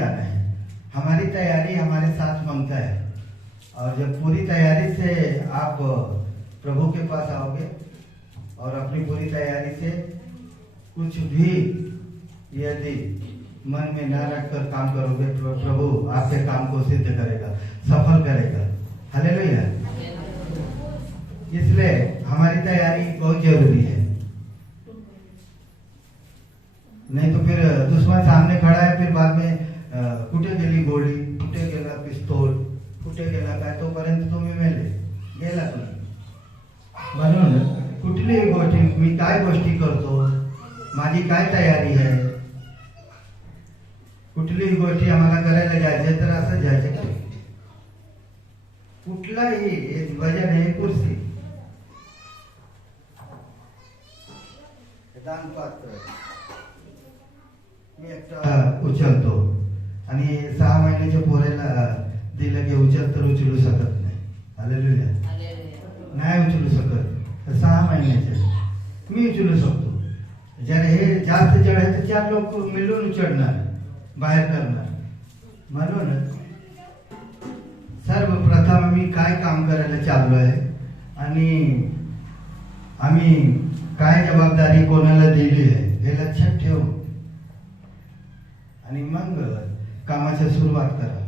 जाना है। हमारी तैयारी हमारे साथ मांगता है, और जब पूरी तैयारी से आप प्रभु के पास आओगे और अपनी पूरी तैयारी से कुछ भी यदि मन में ना रखकर काम करोगे तो प्रभु आपके काम को सिद्ध करेगा, सफल करेगा। हालेलुया। इसलिए हमारी तैयारी बहुत जरूरी है, नहीं तो फिर दुश्मन सामने खड़ा है, फिर बाद में कुठे गेली गोळी, कुठे गेला पिस्तूल, कुठे गेला काय, तोपर्यंत तुम्ही मेले गेला तुम्ही। म्हणून कुठलीही गोष्टी, मी काय गोष्टी करतो, माझी काय तयारी आहे, कुठलीही गोष्टी आम्हाला करायला जायचे तर असं जायचं का, कुठलाही भजन आहे कुर्सी दानपात्र मी एकटा उचलतो आणि 6 महिन्याच्या पोराला दिलं की उचल तर उचलू शकत नाही। हालेलुया। नाही उचलू शकत, 6 महिन्याचे मी उचलू शकतो। जर हे जास्त जड आहे तर 4 लोक मिळून उचलणार, बाहेर करणार। म्हणून सर्वप्रथम मी काय काम करायला चाललो आहे आणि आम्ही काय जबाबदारी कोणाला दिली आहे हे लक्षात ठेवू आणि मग कामाची सुरुवात करा,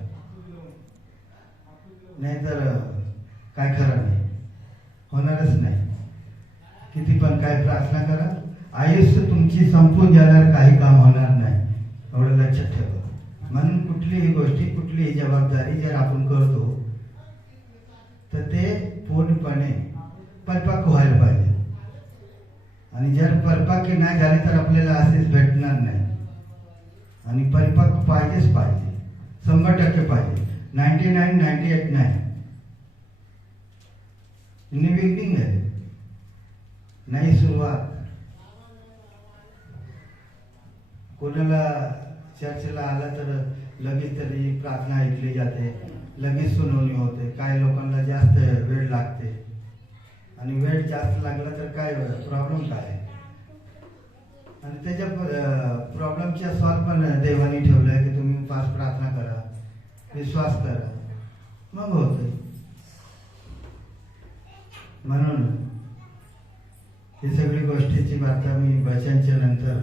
नाहीतर काय खरं नाही, होणारच नाही। किती पण काय प्रार्थना करा, आयुष्य तुमची संपून जाणार, काही काम होणार नाही, एवढं लक्षात ठेवा। म्हणून कुठलीही गोष्टी, कुठलीही जबाबदारी जर आपण करतो तर ते पूर्णपणे परिपक्व व्हायला पाहिजे, आणि जर परिपक्व नाही झाले तर आपल्याला असेच भेटणार नाही। आणि परिपक्व पाहिजेच पाहिजे, 100% पाहिजे, 99, 98 नाही। बिगिनिंग आहे, नाही सुरुवात। कोणाला चर्चला आला तर लगेच तरी प्रार्थना ऐकली जाते, लगेच सुनावणी होते। काही लोकांना जास्त वेळ लागते, आणि वेळ जास्त लागला तर काय प्रॉब्लेम काय, आणि त्याच्या प्रॉब्लेमच्या सॉल्व पण देवानी ठेवलंय की तुम्ही पाच प्रार्थना करा, विश्वास करा, मग होते। म्हणून ही सगळी गोष्टीची वार्ता मी वचनच्या नंतर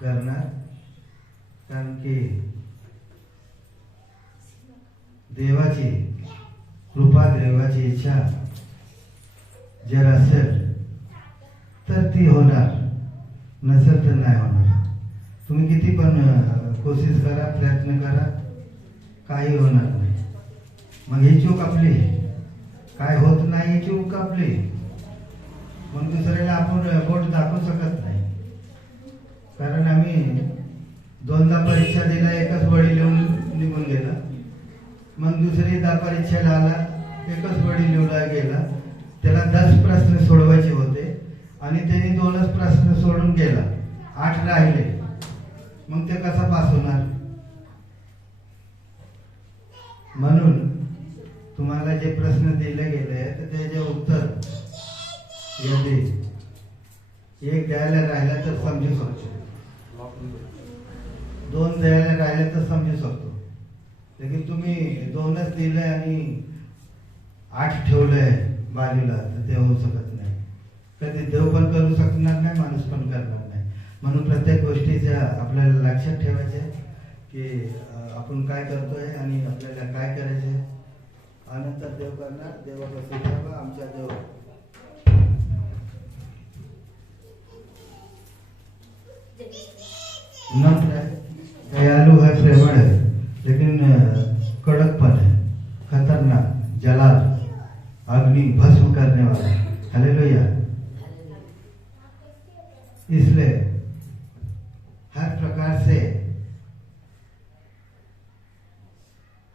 करणार, कारण की देवाची कृपा, देवाची इच्छा जर असेल तर ती होणार, नसेल तर नाही होणार। तुम्ही किती पण कोशिश करा, प्रयत्न करा, काही होणार नाही। मग ही चूक आपली, काय होत नाही ही चूक आपली, मग दुसऱ्याला आपण बोट दाखवू शकत नाही। कारण आम्ही 2दा परीक्षा दिला, एकच वडी लिहून निघून गेला, मग दुसरीदा परीक्षेला आला, एकच वडी लिहून गेला, त्याला 10 प्रश्न सोडवायचे होते आणि त्यांनी 2च प्रश्न सोडून गेला, 8 राहिले, मग ते कसा पास होणार। म्हणून तुम्हाला जे प्रश्न दिले गेले तर त्याचे उत्तर यदि एक द्यायला राहिला तर समजू शकतो, 2 द्यायला राहिले तर समजू शकतो, लेकिन तुम्ही 2च दिले आणि 8 ठेवले बाजूला, तर ते होऊ शकत नाही। कधी देव पण करू शकणार नाही, माणूस पण करणार नाही। म्हणून प्रत्येक गोष्टीचं आपल्याला लक्षात ठेवायचं की आपण काय करतोय आणि आपल्याला काय करायचंय, अनंतर देव करणार। देवापासून ठेवा, आमच्या देव नम्र है, दयालु है, प्रेमळ है, लेकिन कड़क पण है, खतरनाक, जलाल, अग्नि भस्म करने वाला। हालेलुया। इसलिए हर प्रकार से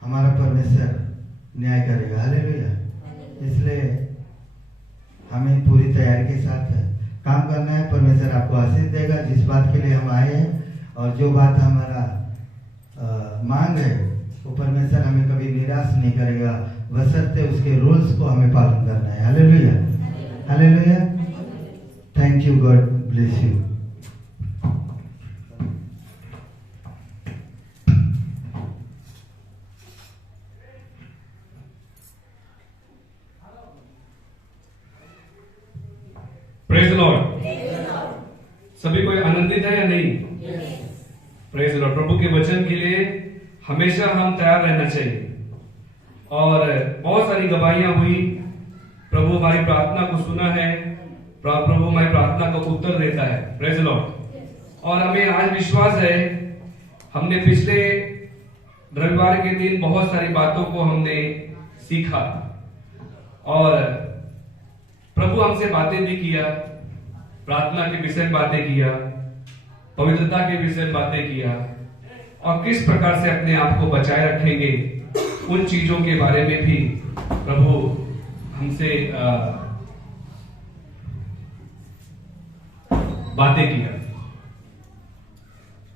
हमारा परमेश्वर न्याय करेगा। हालेलुया। इसलिए हमें पूरी तैयारी के साथ काम करना है। परमेश्वर आपको आशीष देगा जिस बात के लिए हम आए हैं, और जो बात हमारा मांग है वो परमेश्वर हमें कभी निराश नहीं करेगा, बशर्ते उसके रूल्स को हमें पालन करना है। Hallelujah, hallelujah. Thank you, God bless you. Lord. सभी कोई आनंदित है या नहीं? Praise Lord. प्रभु के वचन के लिए हमेशा हम तैयार रहना चाहिए। और बहुत सारी गवाहियां हुई, प्रभु हमारी प्रार्थना को सुना है, प्रभु हमारी प्रार्थना को उत्तर देता है। Praise Lord. और हमें आज विश्वास है, हमने पिछले रविवार के दिन बहुत सारी बातों को हमने सीखा और प्रभु हमसे बातें भी किया, प्रार्थना के विषय बातें किया, पवित्रता के विषय बातें किया और किस प्रकार से अपने आप को बचाए रखेंगे उन चीजों के बारे में भी प्रभु हमसे बातें किया।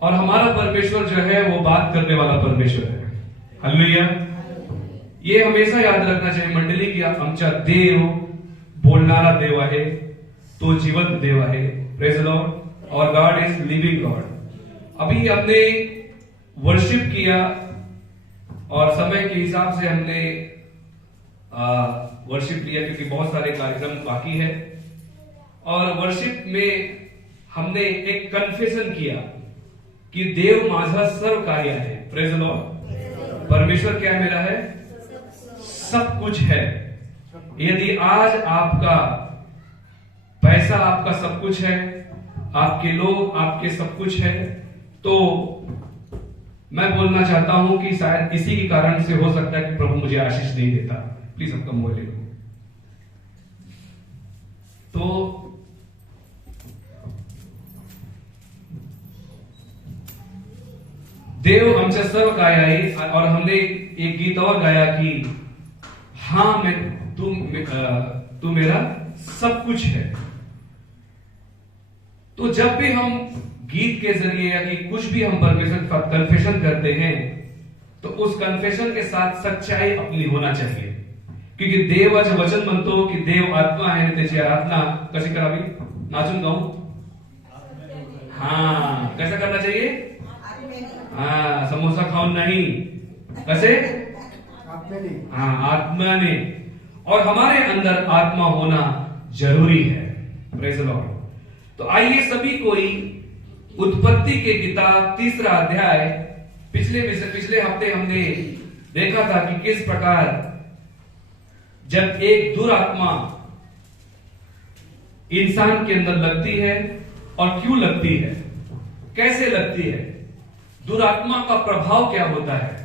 और हमारा परमेश्वर जो है वो बात करने वाला परमेश्वर है। हालेलुया। ये हमेशा याद रखना चाहिए मंडली की, आमचा देव बोलणारा देव आहे, तो जीवंत देव आहे। Praise Lord. और गॉड इज लिविंग गॉड। अभी हमने वर्शिप किया और समय के हिसाब से हमने वर्शिप लिया क्योंकि बहुत सारे कार्यक्रम बाकी है। और वर्शिप में हमने एक कन्फेशन किया कि देव माझा सर्व कार्य है। Praise Lord. परमेश्वर क्या मेरा है? सब कुछ है। यदि आज आपका पैसा आपका सब कुछ है, आपके लोग आपके सब कुछ है, तो मैं बोलना चाहता हूं कि शायद इसी के कारण से हो सकता है कि प्रभु मुझे आशीष नहीं देता। प्लीज सबका मोबाइल ले लो। तो देव हमसे सर्व काय आहे। और हमने एक गीत और गाया कि हाँ मैं तू मेरा सब कुछ है। तो जब भी हम गीत के जरिए या कि कुछ भी हम परमेश्वर का कन्फेशन करते हैं तो उस कन्फेशन के साथ सच्चाई अपनी होना चाहिए, क्योंकि देवाचं वचन म्हणतो की देव आत्मा आहे आणि त्याची आराधना कशी करावी? नाचून गाऊन? हाँ, कैसा करना चाहिए? हाँ, समोसा खाऊन नहीं, कैसे? हाँ, आत्मा ने। और हमारे अंदर आत्मा होना जरूरी है। Praise Lord. तो आइए सभी कोई उत्पत्ति के किताब 3 अध्याय, पिछले हफ्ते हमने देखा था कि किस प्रकार जब एक दुरात्मा इंसान के अंदर लगती है और क्यों लगती है, कैसे लगती है, दुरात्मा का प्रभाव क्या होता है,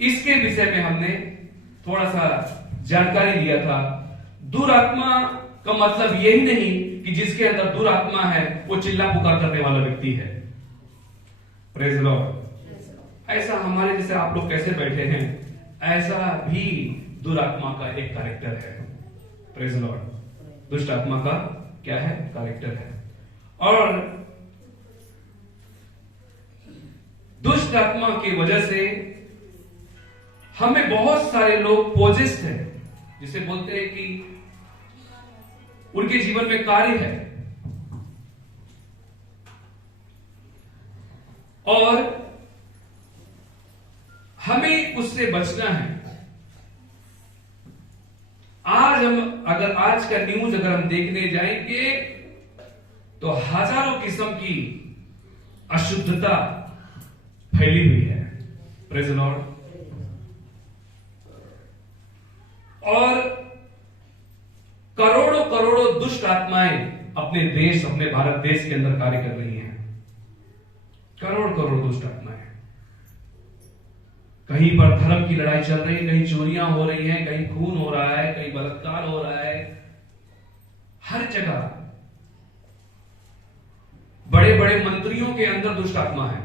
इसके विषय में हमने थोड़ा सा जानकारी लिया था। दुरात्मा का मतलब यही नहीं कि जिसके अंदर दुरात्मा है वो चिल्ला पुकार करने वाला व्यक्ति है। Praise Lord. ऐसा हमारे जैसे आप लोग कैसे बैठे हैं, ऐसा भी दुरात्मा का एक कैरेक्टर है। Praise Lord. दुष्ट आत्मा का क्या है? कैरेक्टर है। और दुष्ट आत्मा की वजह से हमें बहुत सारे लोग पोजेस्ड हैं, जिसे बोलते हैं कि उनके जीवन में कार्य है और हमें उससे बचना है। आज का न्यूज अगर हम देखने जाएंगे तो हजारों किस्म की अशुद्धता फैली हुई है। Praise the Lord. और करोड़ों करोड़ों दुष्ट आत्माएं अपने देश, अपने भारत देश के अंदर कार्य कर रही हैं। करोड़ करोड़ दुष्ट आत्माएं। कहीं पर धर्म की लड़ाई चल रही है, कहीं चोरियां हो रही हैं, कहीं खून हो रहा है, कहीं बलात्कार हो रहा है। हर जगह बड़े बड़े मंत्रियों के अंदर दुष्ट आत्मा है,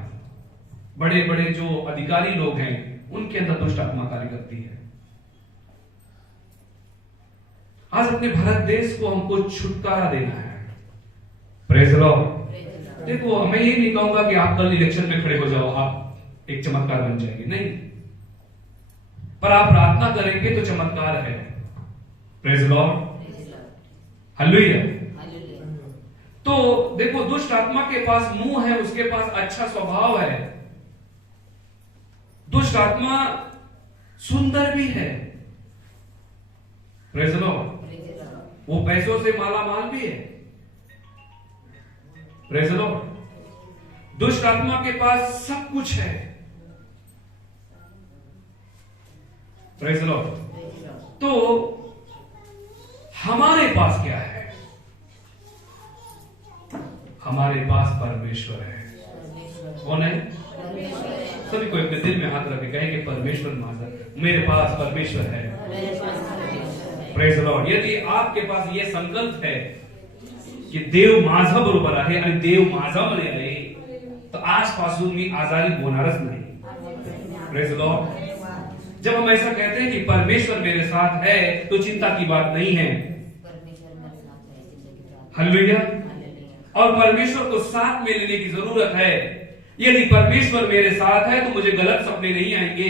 बड़े बड़े जो अधिकारी लोग हैं उनके अंदर दुष्ट आत्मा कार्य करती है। आज अपने भारत देश को हमको छुटकारा देना है। Praise the Lord. देखो, मैं ये नहीं कहूंगा कि आप कल इलेक्शन में खड़े हो जाओ, आप एक चमत्कार बन जाएंगे, नहीं, पर आप प्रार्थना करेंगे तो चमत्कार है। Praise the Lord. हालेलुया। तो देखो, दुष्ट आत्मा के पास मुंह है, उसके पास अच्छा स्वभाव है, दुष्ट आत्मा सुंदर भी है। Praise the Lord. वो पैसों से माला माल भी है, प्रेज़ द लॉर्ड। दुष्ट आत्मा के पास सब कुछ है। Praise the Lord. तो हमारे पास क्या है? हमारे पास परमेश्वर है। कौन है? सभी को अपने दिल में हाथ रख के कहेंगे परमेश्वर महाराज, मेरे पास परमेश्वर है। Praise the Lord. यदि आपके पास यह संकल्प है की देव माझा बरोबर आहे आणि देव माझ्यामध्ये आहे, तो आजपासून मी आजारी होणारच नहीं। Praise the Lord. जब हम ऐसा कहते हैं कि परमेश्वर मेरे साथ है तो चिंता की बात नहीं है। हालेलुया। और परमेश्वर को साथ में लेने की जरूरत है। यदि परमेश्वर मेरे साथ है तो मुझे गलत सपने नहीं आएंगे।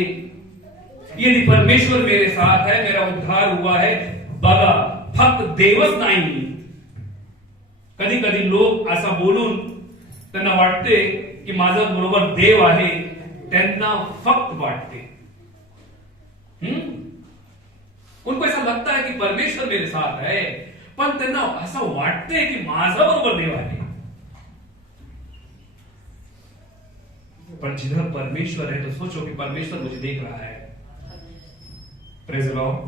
यदि परमेश्वर मेरे साथ है, मेरा उद्धार हुआ है, बघा फक्त देवच नाही। कधी कधी लोक असा बोलून त्यांना वाटते की माझ्या बरोबर देव आहे, त्यांना फक्त वाटते। उनको ऐसा लगता है कि परमेश्वर मेरे साथ है, पण त्यांना असं वाटते की माझा बरोबर देव आहे। पर जिधर परमेश्वर है तो सोचो कि परमेश्वर मुझे देख रहा है। Praise the Lord.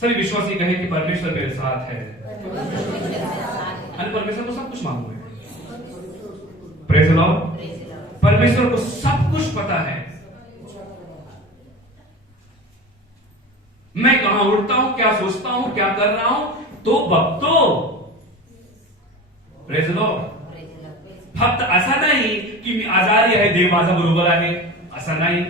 सभी विश्वासी कहें कि परमेश्वर मेरे साथ है। परमेश्वर को सब कुछ मालूम है। Praise the Lord. परमेश्वर को सब कुछ पता है। मैं कहां उठता हूं, क्या सोचता हूं, क्या कर रहा हूं, तो बघतो। Praise the Lord. फक्त असा नाही की मी आजारी आहे, देव माझा बरोबर आहे, असा नाही।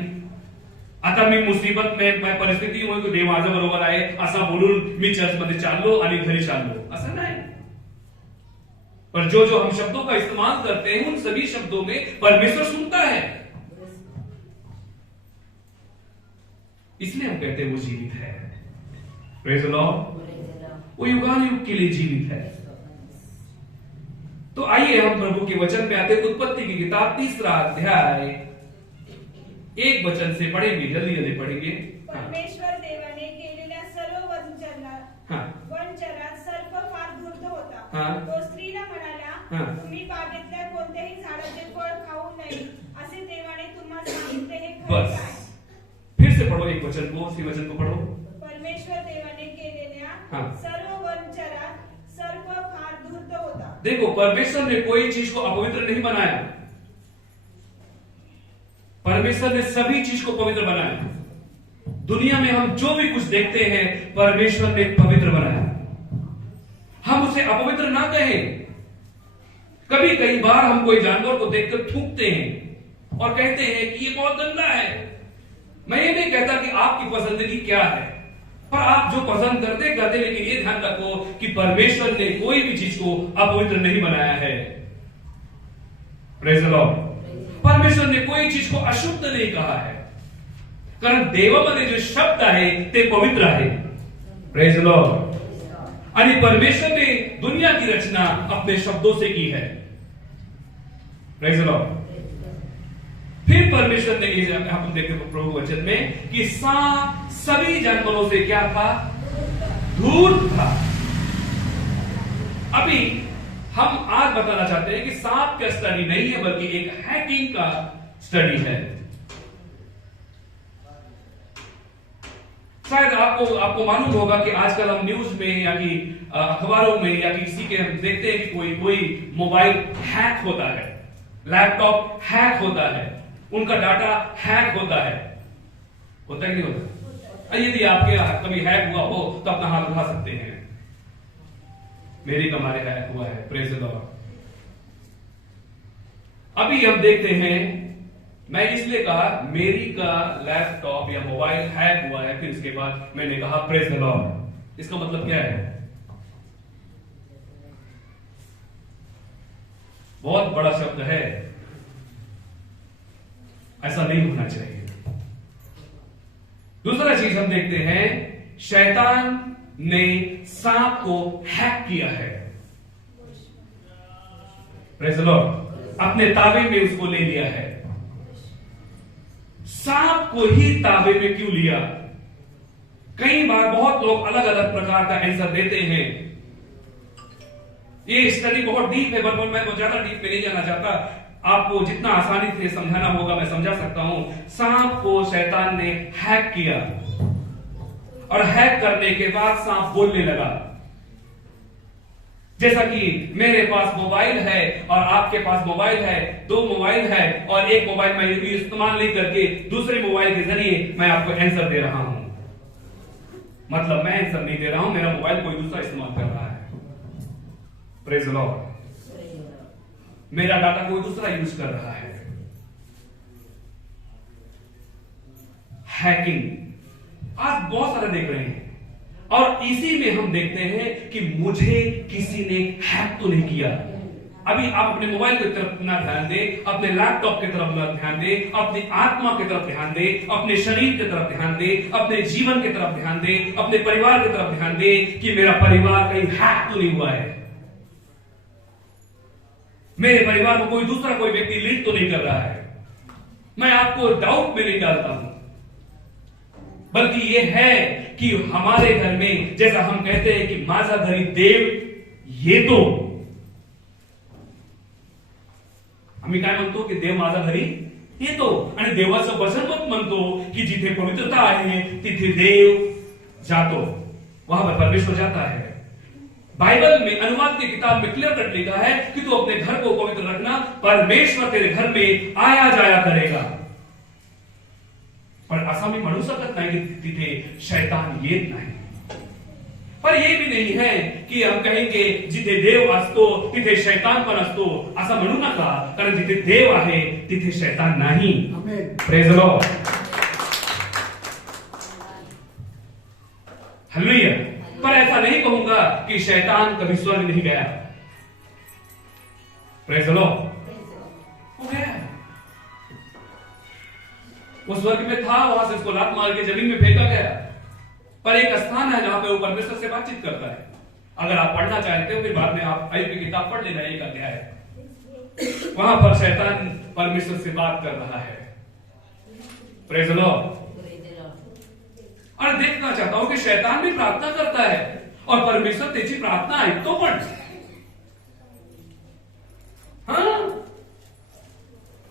आता मी मुसीबत में परिस्थिती होई तो देव माझा बरोबर आहे असा बोलून मी चर्च मध्ये चाललो आणि घरी चाललो, असं नाही। पर जो जो हम शब्दों का इस्तेमाल करते हैं उन सभी शब्दों में परमेश्वर सुनता है। इसलिए हम कहते हैं वो जीवित है। Praise the Lord. वो युगानुयुग के लिए जीवित है। तो आइए हम प्रभु के वचन में आते। उत्पत्ति की किताब 3 अध्याय 1 वचन से पढ़ेंगे, जल्दी जल्दी पढ़ेंगे। परमेश्वर देवाने केलेल्या सर्व वनचरात सर्प फार धूर्त होता। तो स्त्रीला म्हणाला, तुम्ही बागेतल्या कोणत्याही झाडाचे फळ खाऊ नये असे देवाने तुम्हाला सांगितले, हे खरे बस काय? फिर से पढ़ो एक वचन को, उसी वचन को पढ़ो। परमेश्वर देवाने केलेल्या सर्व वनचरात सर्प फार धूर्त होता। देखो, परमेश्वर ने कोई चीज को अपवित्र नहीं बनाया। परमेश्वर ने सभी चीज को पवित्र बनाया। दुनिया में हम जो भी कुछ देखते हैं परमेश्वर ने पवित्र बनाया। हम उसे अपवित्र ना कहें। कभी कई बार हम कोई जानवर को देखकर थूकते हैं और कहते हैं कि ये बहुत गंदा है। मैं ये नहीं कहता कि आपकी पसंदगी क्या है, पर आप जो पसंद करते करते, लेकिन ये ध्यान रखो कि परमेश्वर ने कोई भी चीज को अपवित्र नहीं बनाया है। Praise the Lord. परमेश्वर ने कोई चीज को अशुद्ध नहीं कहा है, कारण देवामध्ये जो शब्द आहे ते पवित्र आहे। Praise the Lord. आणि परमेश्वर ने दुनिया की रचना अपने शब्दों से की है। Praise the Lord. फिर परमेश्वर ने ये हम देखते हैं प्रभु वचन में कि सांप सभी जानवरों से क्या था? धूर्त था। अभी हम आज बताना चाहते हैं कि सांप का स्टडी नहीं है, बल्कि एक हैकिंग का स्टडी है। शायद आपको मालूम होगा कि आजकल हम न्यूज में या कि अखबारों में या किसी के हम देखते हैं कि कोई मोबाइल हैक होता है, लैपटॉप हैक होता है, उनका डाटा हैक होता है। होता है कि नहीं होता? यदि आपके कभी हैक हुआ हो तो अपना हाथ उठा सकते हैं। मेरी कमारे हैक हुआ है। Praise the Lord. अभी हम देखते हैं, मैं इसलिए कहा मेरी का लैपटॉप या मोबाइल हैक हुआ है, फिर इसके बाद मैंने कहा प्रेज़ द लॉर्ड। इसका मतलब क्या है? बहुत बड़ा शब्द है, ऐसा नहीं होना चाहिए। दूसरा चीज हम देखते हैं, शैतान ने सांप को हैक किया है। Praise the Lord. अपने ताबे में उसको ले लिया है। सांप को ही ताबे में क्यों लिया? कई बार बहुत लोग अलग अलग प्रकार का आंसर देते हैं। ये स्टडी बहुत डीप है, पर मैं बहुत ज्यादा डीप में नहीं जाना चाहता। आपको जितना आसानी से समझाना होगा मैं समझा सकता हूं। सांप को शैतान ने हैक किया और हैक करने के बाद सांप बोलने लगा। जैसा कि मेरे पास मोबाइल है और आपके पास मोबाइल है, दो मोबाइल है और एक मोबाइल मैं इस्तेमाल नहीं करके दूसरे मोबाइल के जरिए मैं आपको आंसर दे रहा हूं। मतलब मैं आंसर नहीं दे रहा हूं, मेरा मोबाइल कोई दूसरा इस्तेमाल कर रहा है। Praise the Lord. मेरा डाटा कोई दूसरा यूज कर रहा है। हैकिंग आज बहुत सारे देख रहे हैं और इसी में हम देखते हैं कि मुझे किसी ने हैक तो नहीं किया। अभी आप अपने मोबाइल की तरफ ना ध्यान दें, अपने लैपटॉप की तरफ ना ध्यान दें, अपनी आत्मा की तरफ ध्यान दें, अपने शरीर की तरफ ध्यान दें, अपने जीवन की तरफ ध्यान दें, अपने परिवार की तरफ ध्यान दें कि मेरा परिवार कहीं हैक तो नहीं हुआ है, मेरे परिवार में कोई दूसरा कोई व्यक्ति लीड तो नहीं कर रहा है। मैं आपको डाउट में नहीं डालता हूं, बल्कि यह है कि हमारे घर में जैसा हम कहते हैं कि माझा घरी देव येतो, आम्ही काय म्हणतो की देव माझा घरी येतो आणि देवाचं वचन पण म्हणतो की जिथे पवित्रता आहे तिथे देव जातो, वहां पर परमेश्वर जाता है। बाइबल में अनुवाद की किताब में क्लियर कट लिखा है कि तू अपने घर को पवित्र रखना, परमेश्वर तेरे घर में आया जाया करेगा। पण असं मी म्हणू शकत नाही की तिथे शैतान येत नाही, पर यह भी नहीं है कि हम कहेंगे जिथे देव असतो तिथे शैतान पण असतो, असं म्हणू नका, कारण जिथे देव आहे तिथे शैतान नाही। Praise the Lord, hallelujah. पर ऐसा नहीं कहूंगा कि शैतान कभी स्वर्ग नहीं गया। प्रेज द लॉर्ड, वो गया है, वो स्वर्ग में था, वहां से उसको लात मार के जमीन में फेंका गया। पर एक स्थान है जहां पे वो परमेश्वर से बातचीत करता है। अगर आप पढ़ना चाहते हो फिर बाद में आप आयुब की किताब पढ़ लेना, एक अध्याय, वहां पर शैतान परमेश्वर से बात कर रहा है। Praise the Lord. और देखना चाहता हूं कि शैतान भी प्रार्थना करता है और परमेश्वर त्याची प्रार्थना ऐकतो पण। हां,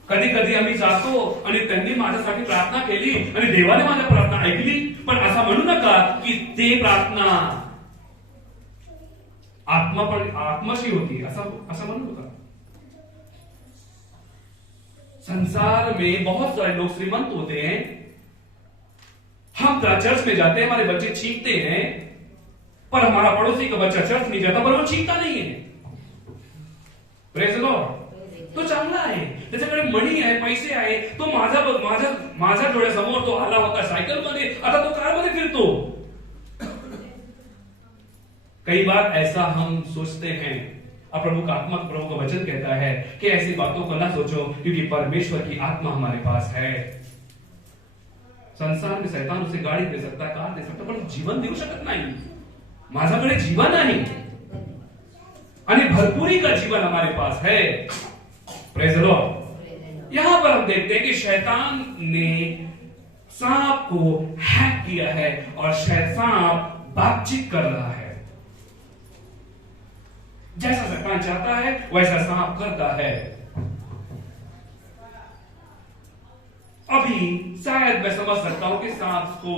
कधी कधी आम्ही जातो आणि त्यांनी माझ्यासाठी प्रार्थना केली आणि देवाने माझ्या प्रार्थना ऐकली, पण असं म्हणू नका की ते प्रार्थना आत्माशी होती, असं म्हणू नका। संसार में बहुत सारे लोग श्रीमंत होते हैं, हम चर्च में जाते हैं, हमारे बच्चे चीखते हैं, पर हमारा पड़ोसी का बच्चा चर्च नहीं जाता, पर वो चीखता नहीं है। Praise the Lord. तो चांगला आहे, त्याच्याकडे मनी आहे, पैसे आहे, तो माझ्या डोळ्यासमोर तो आला होता सायकल मध्ये, आता तो कार मध्ये फिरतो। कई बार ऐसा हम सोचते हैं, और प्रभु का वचन कहता है कि ऐसी बातों को ना सोचो, क्योंकि परमेश्वर की आत्मा हमारे पास है। संसार में शैतान उसे गाड़ी दे सकता है, कार दे सकता है, पण जीवन देऊ शकत नाही। माझ्याकडे जीवन आहे आणि भरपूरी का जीवन हमारे पास है। Praise the Lord. यहां पर हम देखते हैं कि शैतान ने सांप को हैक किया है और सांप बातचीत कर रहा है। जैसा शैतान चाहता है वैसा सांप करता है। अभी शायद मैं समझ सकता हूं कि सांप को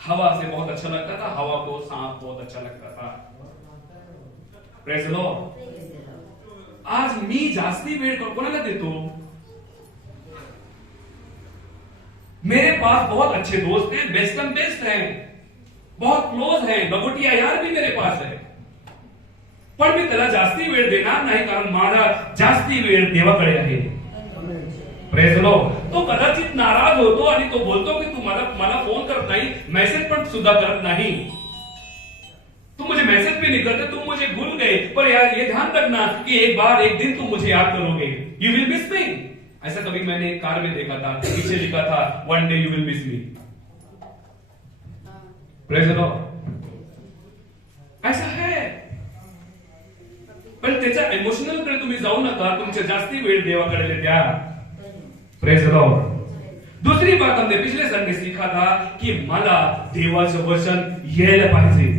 हवा से बहुत अच्छा लगता था, हवा को सांप बहुत अच्छा लगता था। Praise the Lord. आज मी जास्ती वेळ कोणाला देतो? मेरे पास बहुत अच्छे दोस्त हैं, बेस्ट एंड बेस्ट हैं, बहुत क्लोज हैं, बगोटिया यार भी मेरे पास है, पण मी त्याला जास्ती वेळ देणार नाही, कारण माझा जास्ती वेळ देवाकडे आहे। Praise the Lord. तो कदाचित नाराज होतो आणि तो बोलतो की तू मला फोन करत नाही, मेसेज पण सुद्धा करत नाही, तुम मुझे मैसेज भी नहीं करते, तुम मुझे भूल गए, पर यार ये ध्यान रखना कि एक दिन तुम मुझे याद करोगे, यू विल मिस मी। ऐसा कभी मैंने कार में देखा था, पीछे लिखा था one day you will miss me. Praise the Lord. ऐसा है, पण त्याच्या इमोशनल कडे तुम्ही जाऊ नका, तुमच्या जास्ती वेळ देवाकडे द्या। Praise the Lord. दूसरी बात हमने पिछले संडे सीखा था कि मला देवाचं वचन यायला पाहिजे।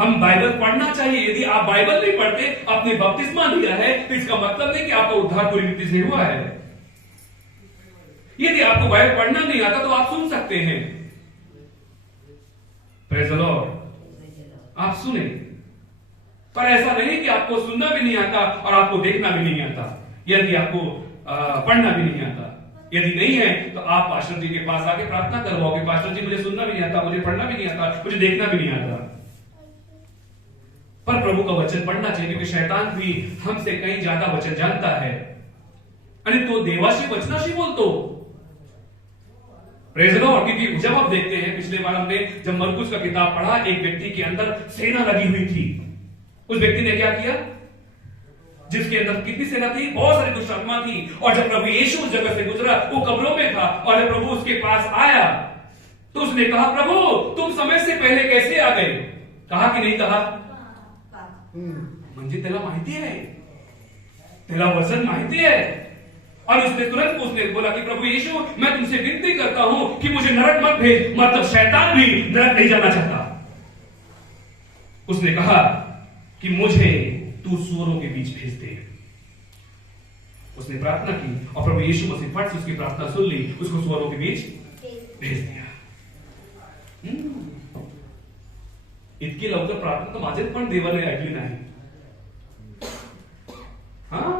हम बाइबल पढ़ना चाहिए। यदि आप बाइबल नहीं पढ़ते, आपने बपतिस्मा लिया है, तो इसका मतलब नहीं कि आपका उद्धार पूरी रीति से हुआ है। यदि आपको बाइबल पढ़ना नहीं आता तो आप सुन सकते हैं। Praise the Lord. आप सुने, पर ऐसा नहीं कि आपको सुनना भी नहीं आता और आपको देखना भी नहीं आता, यदि आपको पढ़ना भी नहीं आता। यदि नहीं है तो आप पास्टर जी के पास आके प्रार्थना करवाओगे, पास्टर जी मुझे सुनना भी नहीं आता, मुझे पढ़ना भी नहीं आता, मुझे देखना भी नहीं आता। पर प्रभु का वचन पढ़ना चाहिए, क्योंकि शैतान भी हमसे कहीं ज्यादा वचन जानता है। आणि तो देवाशी वचनाशी बोलतो। Praise the Lord. क्योंकि जब आप देखते हैं, पिछले बार हमने जब मरकुस का किताब पढ़ा, एक व्यक्ति के अंदर सेना लगी हुई थी। उस व्यक्ति ने क्या किया? जिसके अंदर कितनी सेना थी? बहुत सारी दुष्ट आत्मा थी। और जब प्रभु यीशु उस जगह से गुजरा, वो कब्रों में था, और जब प्रभु उसके पास आया तो उसने कहा, प्रभु तुम समय से पहले कैसे आ गए? कहा कि नहीं कहा? म्हणजे त्याला माहिती आहे, त्याला वचन माहिती है। और उसने तुरंत उसने बोला कि प्रभु यीशु, मैं तुमसे विनती करता हूं कि मुझे नरक मत भेज। मतलब शैतान भी नरक नहीं जाना चाहता। उसने कहा कि मुझे तू सूअरों के बीच भेज दे। उसने प्रार्थना की और प्रभु यीशु मसीह फट से उसकी प्रार्थना सुन ली, उसको सूअरों के बीच भेज दिया। इतकी लवकर प्रार्थना तर माझेच पण देवाने ऐकली नाही। हाँ,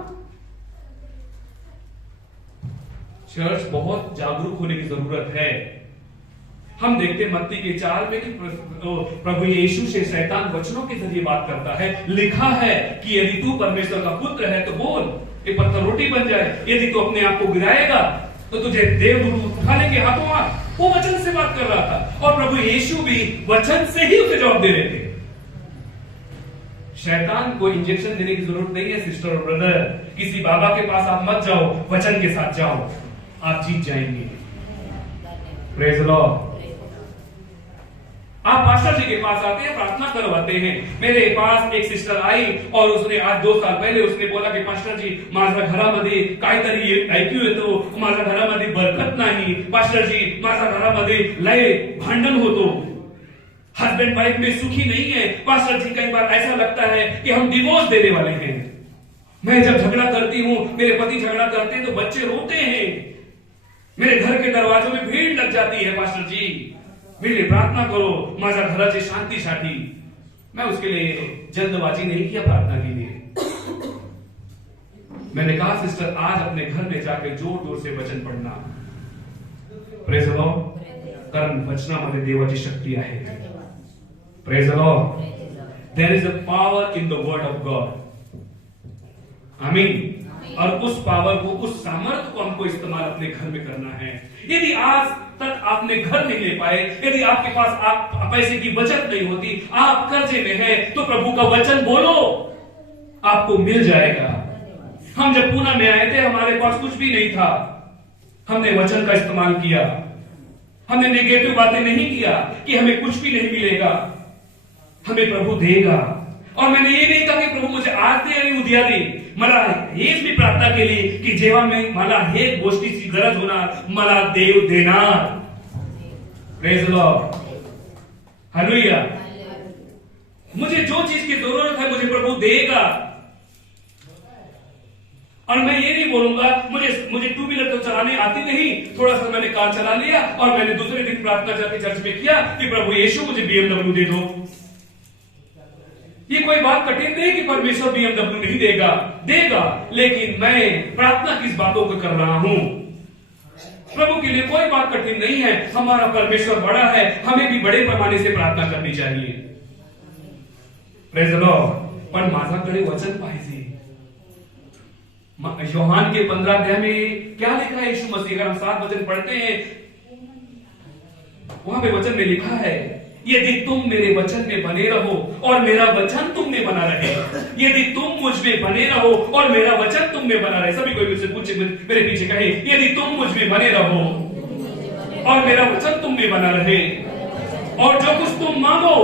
चर्च बहुत जागरूक होने की जरूरत है। हम देखते हैं मत्ती के 4 में कि प्रभु यीशु से शैतान वचनों के जरिए बात करता है। लिखा है कि यदि तू परमेश्वर का पुत्र है तो बोल, एक पत्थर रोटी बन जाए। यदि तू अपने आप को गिराएगा तो तुझे देवदूत उठा लेंगे हाथों हाथ। वो वचन से बात कर रहा था, और प्रभु यीशु भी वचन से ही उसे जवाब दे रहे थे। शैतान को इंजेक्शन देने की जरूरत नहीं है सिस्टर और ब्रदर। किसी बाबा के पास आप मत जाओ, वचन के साथ जाओ, आप जीत जाएंगे। Praise the Lord. आप पास्टर जी के पास आते हैं, प्रार्थना करवाते हैं। मेरे पास एक सिस्टर आई और उसने आज 2 साल पहले उसने बोला कि पास्टर जी, माझ्या घरामध्ये काहीतरी ऐकू येतो, माझ्या घरामध्ये बरकत नाही। पास्टर जी, माझ्या घरामध्ये लय भांडण होतो, हस्बैंड वाइफ में सुखी नहीं है। पास्टर जी, कई बार ऐसा लगता है कि हम डिवोर्स देने वाले हैं। मैं जब झगड़ा करती हूं, मेरे पति झगड़ा करते हैं तो बच्चे रोते हैं, मेरे घर के दरवाजों में भीड़ लग जाती है। पास्टर जी, मेरे लिए प्रार्थना करो माझ्या घराची शांतीसाठी। मैं उसके लिए जल्दबाजी नहीं किया प्रार्थना के लिए। मैंने कहा, सिस्टर आज अपने घर में जाकर जोर जोर से वचन पढ़ना। Praise the Lord. कारण वचनामध्ये देवाची शक्ती आहे। Praise the Lord. There is a power in the word of God. आमीन। और उस पावर को, उस सामर्थ्य को हमको इस्तेमाल अपने घर में करना है। यदि आज तक आपने घर नहीं ले पाए, यदि आपके पास आप पैसे की बचत नहीं होती, आप कर्जे में हैं, तो प्रभु का वचन बोलो, आपको मिल जाएगा। हम जब पूना में आए थे, हमारे पास कुछ भी नहीं था। हमने वचन का इस्तेमाल किया। हमने नेगेटिव बातें नहीं किया कि हमें कुछ भी नहीं मिलेगा, हमें प्रभु देगा। और मैंने ये नहीं कहा कि प्रभु मुझे आज दे आणि उद्या दे। मला हेच मी प्रार्थना केली की जेव्हा मला हे गोष्टीची गरज होणार, मला देव देणार। Praise the Lord. हालेलुया। मुझे जो चीज की जरूरत है मुझे प्रभु देगा। और मैं ये नहीं बोलूंगा मुझे 2 व्हीलर तो चलाने आती नहीं, थोड़ा सा मैंने कार चला लिया और मैंने दूसरे दिन प्रार्थना जाके चर्च में किया कि प्रभु यीशु मुझे BMW दे दो। ये कोई बात कठिन नहीं कि परमेश्वर BMW नहीं देगा, देगा, लेकिन मैं प्रार्थना किस बातों को कर रहा हूं। प्रभु के लिए कोई बात कठिन नहीं है। हमारा परमेश्वर बड़ा है, हमें भी बड़े पैमाने से प्रार्थना करनी चाहिए। Praise the Lord. पण माझ्याकडे वचन पाहिजे। योहान के 15 अध्याय में क्या लिखा है? यीशु मसीह, अगर हम 7 वचन पढ़ते हैं, वहां पे वचन में लिखा है, यदि तुम मेरे वचन में बने रहो और मेरा वचन तुम में बना रहे, यदि तुम मुझ में बने रहो और मेरा वचन तुम में बना रहे। सभी कोई मुझसे पूछे, मेरे पीछे कहे, यदि तुम मुझ में बने रहो और मेरा वचन तुम में बना रहे, और जो कुछ तुम मांगो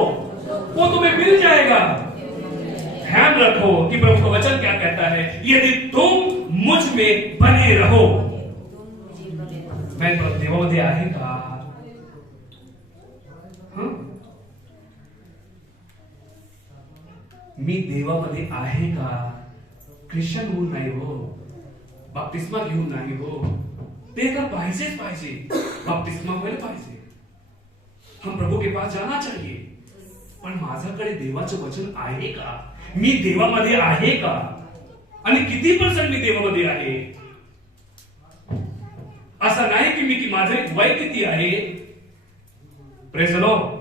वो तुम्हें मिल जाएगा। ध्यान रखो कि प्रभु का वचन क्या कहता है, यदि तुम मुझ में बने रहो। मैं देवामध्ये आहे का? मी देवामध्ये आहे का? ख्रिश्चन होऊन नाही हो, बाप्तिस्मा घेऊन नाही हो, ते तर पाहिजेच पाहिजे, बाप्तिस्मा व्हायला पाहिजे, हम प्रभु के पास जाना चाहिए. पण माझ्याकडे देवाचं वचन आहे का? मी देवामध्ये आहे का? आणि किती पर्सेंट मी देवामध्ये आहे? असं नाही की मी माझे वय किती आहे. Praise the Lord.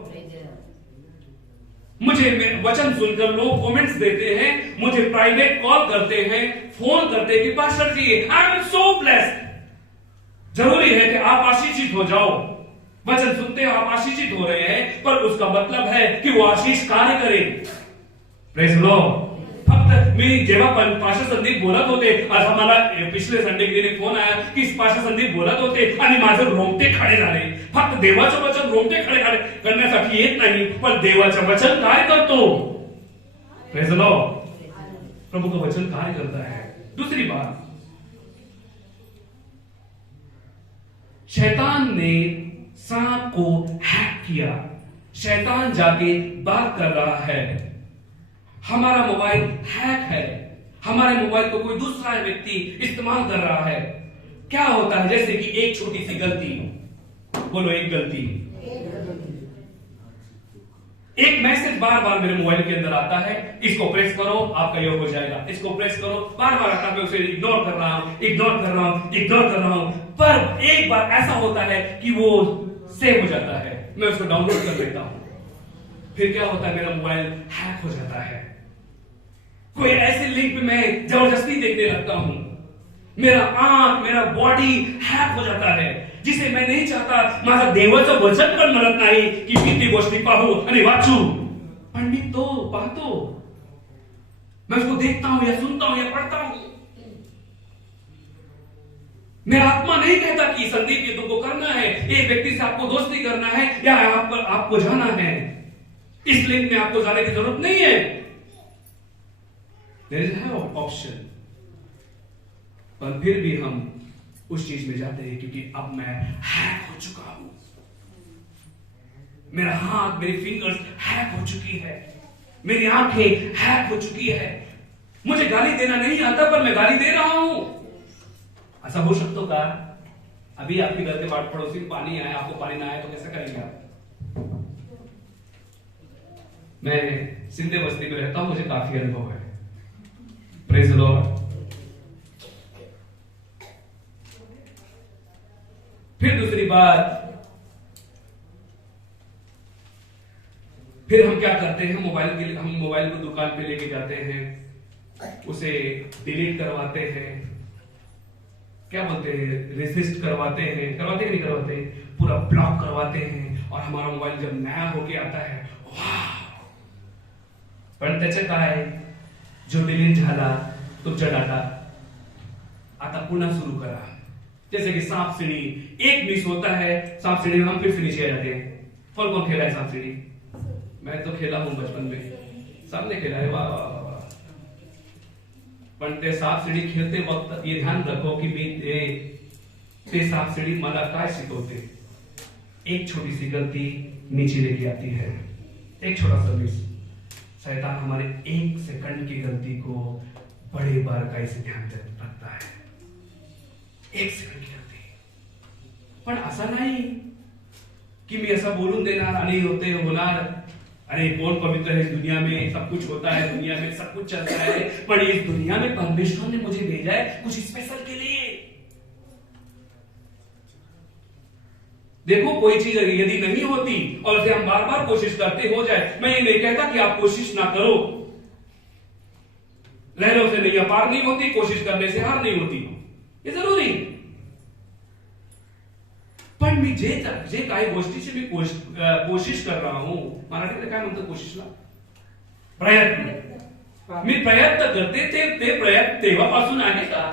मुझे वचन सुनकर लोग कमेंट्स देते हैं, मुझे प्राइवेट कॉल करते हैं, फोन करते हैं कि pastor ji I am so blessed. जरूरी है कि आप आशीषित हो जाओ. वचन सुनते हो आप आशीषित हो रहे हैं, पर उसका मतलब है कि वो आशीष कार्य करे. Praise the Lord. फक्त मी जेव्हा पास्टर संदीप बोलत होते, आज मला पिछले संडे के दिन फोन आया की पास्टर संदीप बोलत होते आणि माझे रोमटे खडे झाले. फक्त देवाचं वचन रोमटे खडे करण्यासाठी येत नाही, पण देवाचं वचन काय करतो. Praise the Lord. प्रभु का वचन कार्य करता है. दूसरी बात, शैतान ने सांप को हैक किया. शैतान जाके बात कर रहा है. हमारा मोबाइल हैक है, हमारे मोबाइल को कोई दूसरा व्यक्ति इस्तेमाल कर रहा है. क्या होता है, जैसे कि एक छोटी सी गलती, बोलो एक गलती, एक मैसेज बार बार मेरे मोबाइल के अंदर आता है, इसको प्रेस करो आपका योग हो जाएगा, इसको प्रेस करो, बार बार आता है, मैं उसे इग्नोर कर रहा हूं, इग्नोर कर रहा हूं, इग्नोर कर रहा हूं. पर एक बार ऐसा होता है कि वो सेव हो जाता है, मैं उसको डाउनलोड कर लेता हूं. फिर क्या होता है, मेरा मोबाइल हैक हो जाता है. कोई ऐसे लिंक पे मैं जबरदस्ती देखने लगता हूं, मेरा आंख, मेरा बॉडी हैक हो जाता है, जिसे मैं नहीं चाहता. माझा देवाचं वचन पण म्हणत नाही की मी ती गोष्टी पाहू आणि वाचू, पण मी तो पाहतो, मैं उसको देखता हूं या सुनता हूं या पढ़ता हूं. मेरा आत्मा नहीं कहता कि संदीप ये तुमको करना है, एक व्यक्ति से आपको दोस्ती करना है या आपको जाना है, इस लिंक में आपको जाने की जरूरत नहीं है. There is option. पर फिर भी हम उस चीज में जाते हैं क्योंकि अब मैं हैक हो चुका हूं. मेरा हाथ, मेरी फिंगर्स हैक हो चुकी है, मेरी आंखें हैक हो चुकी है. मुझे गाली देना नहीं आता पर मैं गाली दे रहा हूं. ऐसा हो सकता का? अभी आपके घर के बाट पड़ोसी में पानी आया, आपको पानी ना आया तो कैसे करेंगे आप? मैं सिंधे बस्ती में रहता हूं, मुझे काफी अनुभव है. Praise the Lord. फिर दूसरी बात, फिर हम क्या करते हैं, हम मोबाइल को दुकान पे लेके जाते हैं, उसे डिलीट करवाते हैं, क्या बोलते हैं, रेसिस्ट करवाते हैं, करवाते नहीं करवाते, पूरा ब्लॉक करवाते हैं. और हमारा मोबाइल जब नया होके आता है, वाह. पण त्याचं काय, जो डिलीट झाला तुमचा डाटा आता पुन्हा सुरू करा. जैसे कि सांप सीढ़ी, एक मिस होता है सांप सीढ़ी में, हम फिर फिनिश हो जाते हैं. फल कौन खेला है सांप सीढ़ी? मैं तो खेला हूं बचपन में, सबने खेला है. वाह वाह वाह. पण ते सांप सीढ़ी खेळते वक्त ये ध्यान रखो कि मी ते सांप सीढ़ी मला काय शिकवते. एक छोटी सी गलती नीचे लेके आती है, एक छोटा सा मिस. शैतान हमारे एक सेकंड की गलती को बड़े बारकाई से ध्यान रखता है. एक सेकंड की गलती. पण असा नाही कि मी ऐसा बोलून देणार आणि होते होणार. अरे कौन पवित्र है, दुनिया में सब कुछ होता है, दुनिया में सब कुछ चलता है, पर इस दुनिया में परमेश्वर ने मुझे भेजा है कुछ स्पेशल के लिए. देखो कोई चीज यदि नहीं होती और उसे हम बार बार कोशिश करते हो जाए, मैं ये नहीं कहता कि आप कोशिश ना करो. लहरों से नैया पार नहीं होती, कोशिश करने से हार नहीं होती, हे जरुरी. पण मी जे काही गोष्टीची मी कोशिश कर रहा हूं, मराठीमध्ये काय म्हणतात कोशिशला? प्रयत्न. मी प्रयत्न करते, ते प्रयत्न तेव्हापासून आहे का?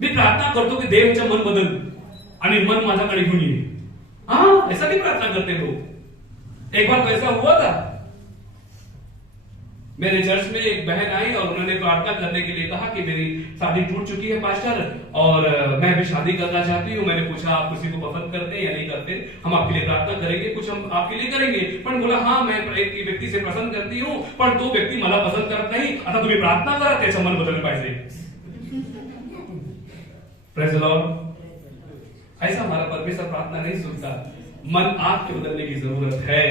मी प्रार्थना करतो की देवाचं मन बदल आणि मन माझ्याकडे घेऊन ये. हाँ, ऐसा भी प्रार्थना करते लोग. एक बार तो ऐसा हुआ था, मेरे चर्च में एक बहन आई और उन्होंने प्रार्थना करने के लिए कहा कि मेरी शादी टूट चुकी है पास्टर, और मैं भी शादी करना चाहती हूँ। मैंने पूछा आप किसी को पसंद करते हैं या नहीं करते? हम आपके लिए प्रार्थना करेंगे, कुछ हम आपके लिए करेंगे। पण बोला हाँ मैं एक व्यक्ती से पसंद करती हूँ, पण तो व्यक्ती मला पसंद करत नाही, आता तुम्ही प्रार्थना करा त्याचं मन बदललं पाहिजे। Praise the Lord. ऐसा हमारा परमेश्वर प्रार्थना नहीं सुनता, मन आपके बदलने की जरूरत है।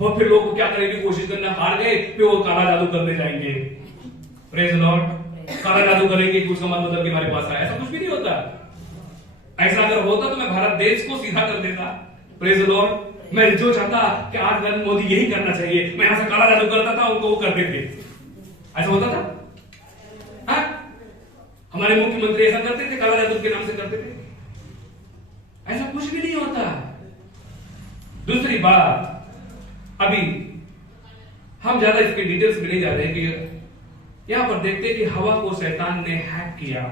और फिर लोग क्या करेंगे, कोशिश करना हार गए, फिर वो काला जादू करने जाएंगे। Praise the Lord. काला जादू करेंगे कि उसका मन बदल के हमारे पास आया, ऐसा कुछ भी नहीं होता। ऐसा अगर होता तो मैं भारत देश को सीधा कर देता। Praise the Lord. मैं जो चाहता कि आज नरेंद्र मोदी यही करना चाहिए, मैं यहां से काला जादू करता था, उनको वो करते थे। ऐसा होता था? हमारे मुख्यमंत्री ऐसा करते थे, काला जादू के नाम से करते थे। ऐसा कुछ भी नहीं होता। दूसरी बात, अभी हम ज्यादा इसके डिटेल्स में नहीं जा रहे कि यहां पर देखते हैं कि हवा को शैतान ने हैक किया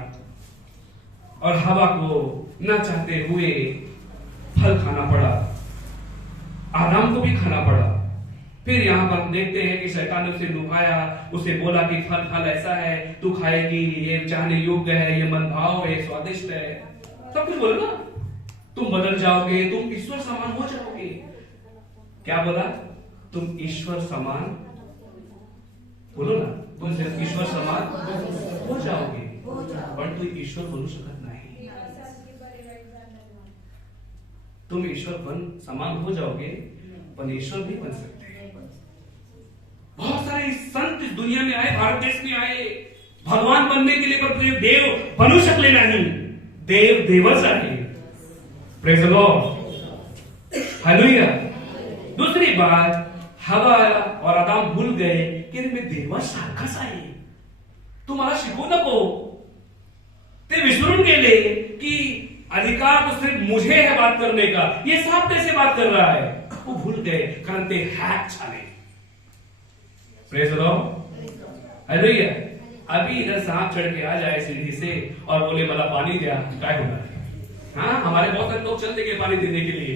और हवा को न चाहते हुए फल खाना पड़ा, आदम को भी खाना पड़ा। फिर यहां पर देखते हैं कि शैतान ने उसे लुभाया, उसे बोला कि फल फल ऐसा है, तू खाएगी, ये चाहने योग्य है, ये मन भाव है, स्वादिष्ट है, सब कुछ बोला ना, तुम बदल जाओगे, तुम ईश्वर समान हो जाओगे। क्या बोला? तुम ईश्वर समान, बोलो ना, तुम सिर्फ ईश्वर समान हो जाओगे, पण तू ईश्वर बनू शकत नाही। तुम ईश्वर समान हो जाओगे, पण ईश्वर नहीं बन सकते। बहुत सारे संत इस दुनिया में आए, भारत देश में आए भगवान बनने के लिए, पर तुझे देव बनू शकले नहीं। देव देवच आहे। Praise the Lord. हालेलुया। दूसरी बात, हवा और आदम भूल गए की मी देवा सारखाच आहे, तू मला शिकवू नको। ते विसरून गेले कि अधिकार तो सिर्फ मुझे है बात करने का, ये सांप कैसे बात कर रहा है, वो भूल गए, कारण ते हैक झाले। Praise the Lord. हालेलुया। अभी इधर सांप चढ़ के आ जाए सीढ़ी से और बोले मला पानी दिया, क्या होगा? हाँ, हमारे बहुत सारे लोग चलते गए पानी देने के लिए।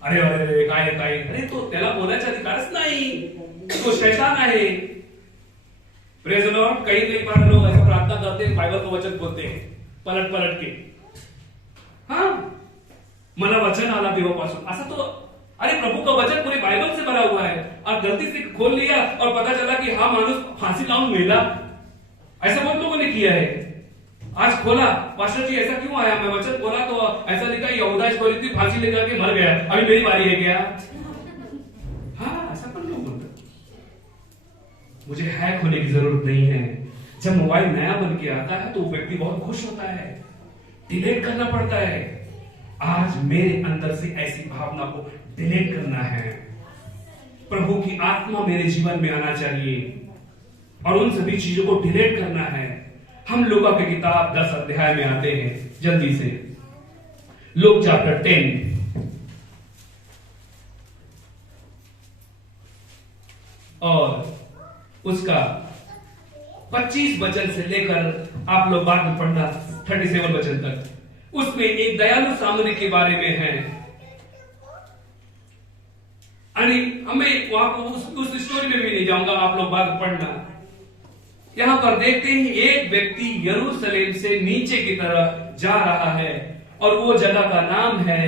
अरे अरे काय काय, अरे तो त्याला बोलायचा अधिकारच नाही, तो शैतान आहे। Praise the Lord. कई बार लोग ऐसा प्रार्थना करते हैं, बाइबल का वचन बोलते हैं पलट पलट के, हाँ मला वचन आला देवापासून, असा तो, अरे प्रभु का वचन पूरी बाइबल से भरा हुआ है, और गलती से खोल लिया और पता चला कि हाँ मानुस फांसी लाऊं मेला। ऐसा बहुत लोगों ने किया है। आज खोला, पास्टर जी ऐसा क्यों आया, मैं वचन खोला तो ऐसा लिखा यहूदा इसको फांसी लेकर के मर गया, अभी मेरी बारी है क्या? हाँ, ऐसा पर लोग बोलते। मुझे हैक होने की जरूरत नहीं है। जब मोबाइल नया बन के आता है तो वो व्यक्ति बहुत खुश होता है, डिलीट करना पड़ता है। आज मेरे अंदर से ऐसी भावना को डिलीट करना है। प्रभु की आत्मा मेरे जीवन में आना चाहिए और उन सभी चीजों को डिलीट करना है। हम लूका की किताब 10 अध्याय में आते हैं जल्दी से। लूक चैप्टर 10 और उसका 25 वचन से लेकर आप लोग बाद में पढ़ना 37 वचन तक। उसमें एक दयालु सामरी के बारे में है। हमें वहां उस स्टोरी में भी नहीं जाऊंगा, आप लोग बाद में पढ़ना। यहां पर देखते हैं एक व्यक्ति यरूशलेम से नीचे की तरफ जा रहा है और वो जगह का नाम है,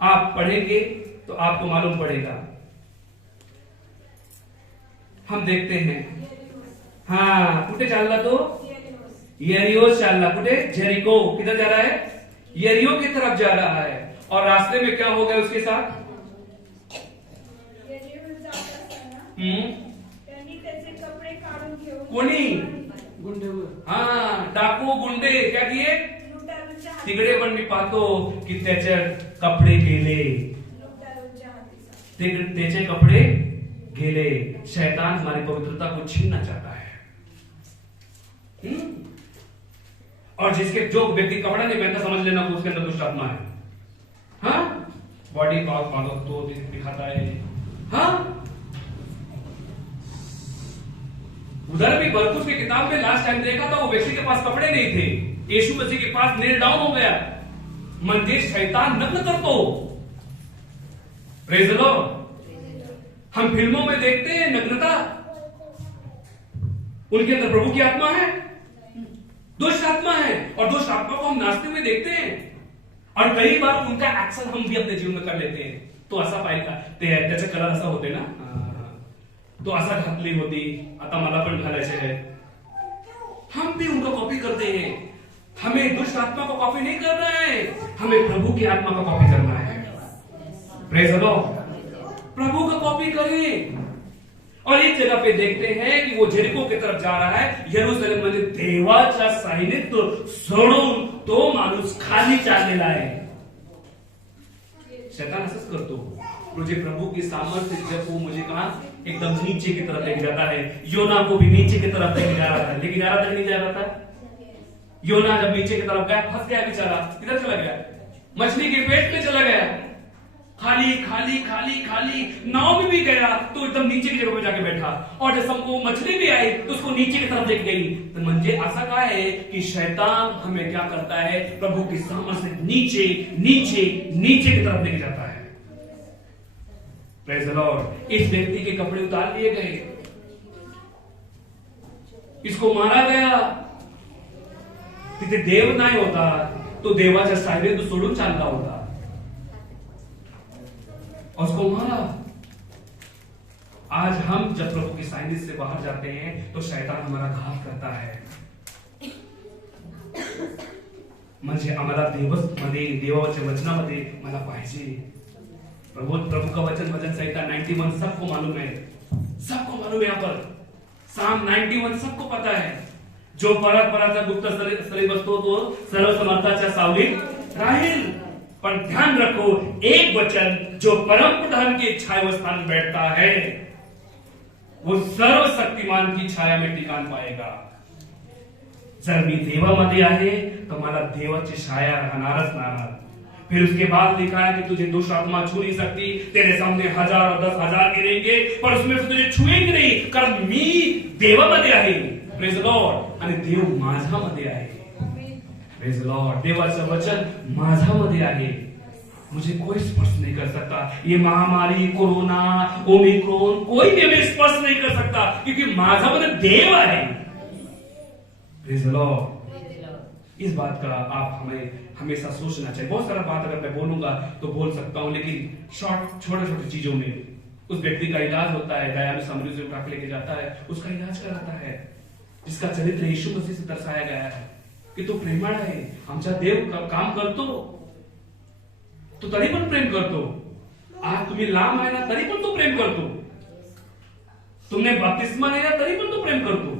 आप पढ़ेंगे तो आपको मालूम पड़ेगा। हम देखते हैं, हाँ कुठे चालला तो? यरीहो चालला। कुठे? जेरिको। किधर जा रहा है? यरीहो की तरफ जा रहा है। और रास्ते में क्या हो गया उसके साथ? कोणी? गुंडे। हाँ, डाकू गुंडे क्या किए? तिकडे पण मी पाहतो की त्याचे कपडे गेले, त्याचे कपडे गेले। शैतान हमारी पवित्रता को छीनना चाहता है। और जिसके जो व्यक्ति कपड़ा नहीं पहनता, समझ लेना उसके अंदर दुष्ट आत्मा है। हाँ, बॉडी पार्ट तो दिखाता है। हाँ, उधर भी बरकुस की किताब में लास्ट टाइम देखा था, वो व्यक्ति के पास कपड़े नहीं थे, यीशु मसीह के पास नील डाउन हो गया। मंदिर शैतान नग्न करतो। Praise the Lord. हम फिल्मों में देखते हैं नग्नता, उनके अंदर प्रभु की आत्मा है, दुष्ट आत्मा है, और दुष्ट आत्मा को हम नाचते हुए देखते हैं, और कई बार उनका एक्शन हम भी अपने जीवन में कर लेते हैं. तो असा पाहिजे त्याचे कलर असा होते ना, तो असा घातली होती, आता मला पण घालायचे है. हम भी उनको कॉपी करते हैं. हमें दुष्ट आत्मा को कॉपी नहीं करना है, हमें प्रभु की आत्मा को कॉपी करना है. Praise the Lord. प्रभु का कॉपी करें. और एक जगह पे देखते हैं कि वो जेरिको की तरफ जा रहा है. यरूशलेम मध्ये देवाचा सान्निध्य सोडून तो माणूस खाली चाललेला आहे. शैतान असंच करतो. मुझे प्रभु की सामर्थ्य जब वो मुझे कहा एकदम नीचे की तरफ लेके जाता है. योना को भी नीचे की तरफ लेके जा रहा था. लेके जा रहा था कि नहीं जा रहा था? योना जब नीचे की तरफ गया, फंस गया बेचारा. किधर चला गया? मछली के पेट में चला गया. खाली खाली खाली खाली. नाव में भी गया तो एकदम नीचे की जगह पे जाके बैठा. और जब हमको मछली भी आई तो उसको नीचे की तरफ देख गई. तो म्हणजे असा काय है कि शैतान हमें क्या करता है? प्रभु की सामर्थ्य से नीचे नीचे नीचे की तरफ लेके जाता है. Praise the Lord. इस व्यक्ति के कपड़े उतार लिए गए, इसको मारा गया. तिथे देव नाही होता, तो देवाच्या सान्निध्य सोडून चालला होता, और उसको मारा. आज हम जब प्रभु की सान्निध्य से बाहर जाते हैं तो शैतान हमारा घात करता है. म्हणजे आम्हाला देवाच्या वचनामध्ये मला पाहिजे. प्रभु का वचन भजन संहिता 91 सबको मालूम है. सबको मालूम है. यहाँ पर साम 91 सबको पता है. जो परत गुप्त स्थळी बसतो तो सर्व समर्थाच्या सावलीत राहील. पर ध्यान रखो, एक वचन जो परम प्रधान की छाया में स्थान बैठता है वो सर्वशक्तिमान की छाया में ठिकाण पाएगा. जर मी देवामध्ये आहे तर मला देवाची छाया राहणारच राहणार. फिर उसके बाद लिखा है कि तुझे दुष्ट आत्मा छू नहीं सकती. तेरे सामने 1000 और 10,000 गिरेंगे पर उसमें से तुझे छुएंगे नहीं, कारण मी देवामध्ये आहे. Praise Lord. आणि देव माझ्यामध्ये आहे. Praise Lord. देवाचं वचन माझ्यामध्ये आहे. मुझे कोई स्पर्श नहीं कर सकता. ये महामारी, कोरोना, ओमिक्रॉन, कोई भी हमें स्पर्श नहीं कर सकता, क्योंकि माझ्यामध्ये देव आहे. Praise Lord. इस बात का आप हमें हमेशा सोचना चाहिए. बहुत सारा बात अगर मैं बोलूंगा तो बोल सकता हूं, लेकिन छोटे छोटे चीजों में उस व्यक्ति का इलाज होता है. दयालु सामने से उठा के लेके जाता है, उसका इलाज कराता है, जिसका चरित्र यीशु मसीह से दर्शाया गया है की तो प्रेमळ आहे. आमचा देव काम करतो, तो तरी पण प्रेम करतो. आज तुम्ही लांब आहे ना तरी पण तो प्रेम करतो. तुमने बपतिस्मा नाही ना तरी पण तो प्रेम करतो.